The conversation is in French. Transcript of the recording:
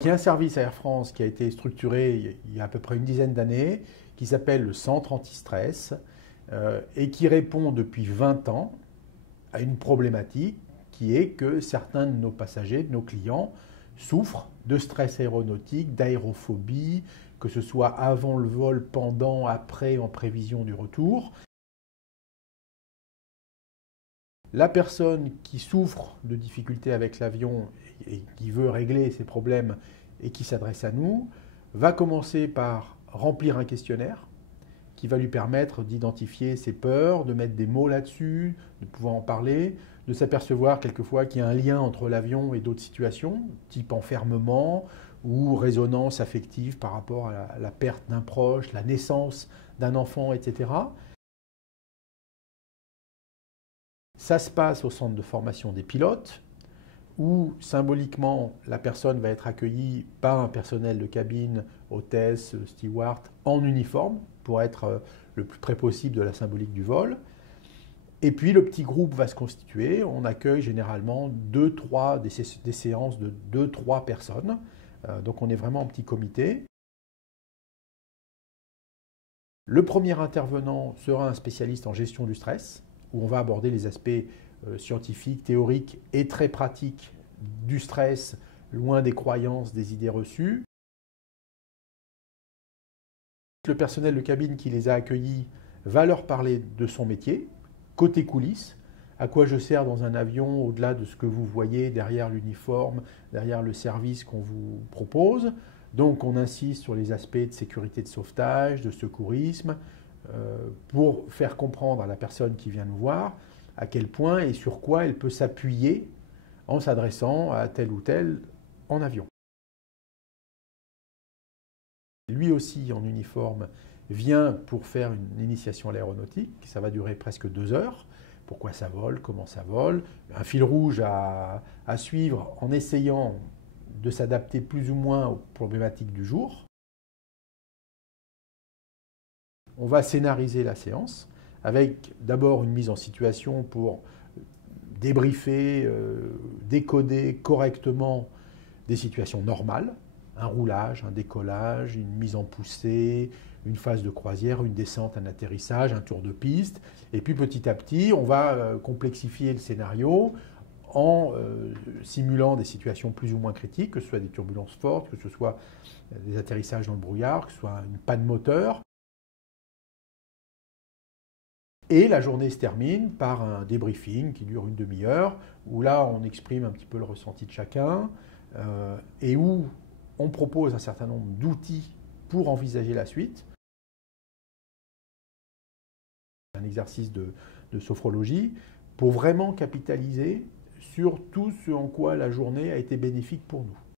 Il y a un service à Air France qui a été structuré il y a à peu près une dizaine d'années, qui s'appelle le Centre Anti-Stress, et qui répond depuis 20 ans à une problématique qui est que certains de nos passagers, de nos clients, souffrent de stress aéronautique, d'aérophobie, que ce soit avant le vol, pendant, après, en prévision du retour. La personne qui souffre de difficultés avec l'avion et qui veut régler ses problèmes et qui s'adresse à nous, va commencer par remplir un questionnaire qui va lui permettre d'identifier ses peurs, de mettre des mots là-dessus, de pouvoir en parler, de s'apercevoir quelquefois qu'il y a un lien entre l'avion et d'autres situations, type enfermement ou résonance affective par rapport à la perte d'un proche, la naissance d'un enfant, etc. Ça se passe au centre de formation des pilotes, où symboliquement la personne va être accueillie par un personnel de cabine, hôtesse, steward, en uniforme, pour être le plus près possible de la symbolique du vol. Et puis le petit groupe va se constituer, on accueille généralement des séances de 2-3 personnes, donc on est vraiment en petit comité. Le premier intervenant sera un spécialiste en gestion du stress, où on va aborder les aspects scientifiques, théoriques et très pratiques du stress, loin des croyances, des idées reçues. Le personnel de cabine qui les a accueillis va leur parler de son métier, côté coulisses, à quoi je sers dans un avion au-delà de ce que vous voyez derrière l'uniforme, derrière le service qu'on vous propose. Donc on insiste sur les aspects de sécurité de sauvetage, de secourisme, pour faire comprendre à la personne qui vient nous voir à quel point et sur quoi elle peut s'appuyer en s'adressant à tel ou tel en avion. Lui aussi, en uniforme, vient pour faire une initiation à l'aéronautique. Ça va durer presque 2 heures. Pourquoi ça vole, comment ça vole. Un fil rouge à suivre en essayant de s'adapter plus ou moins aux problématiques du jour. On va scénariser la séance avec d'abord une mise en situation pour débriefer, décoder correctement des situations normales, un roulage, un décollage, une mise en poussée, une phase de croisière, une descente, un atterrissage, un tour de piste. Et puis petit à petit, on va complexifier le scénario en simulant des situations plus ou moins critiques, que ce soit des turbulences fortes, que ce soit des atterrissages dans le brouillard, que ce soit une panne moteur. Et la journée se termine par un débriefing qui dure une demi-heure, où là on exprime un petit peu le ressenti de chacun, et où on propose un certain nombre d'outils pour envisager la suite. Un exercice de sophrologie pour vraiment capitaliser sur tout ce en quoi la journée a été bénéfique pour nous.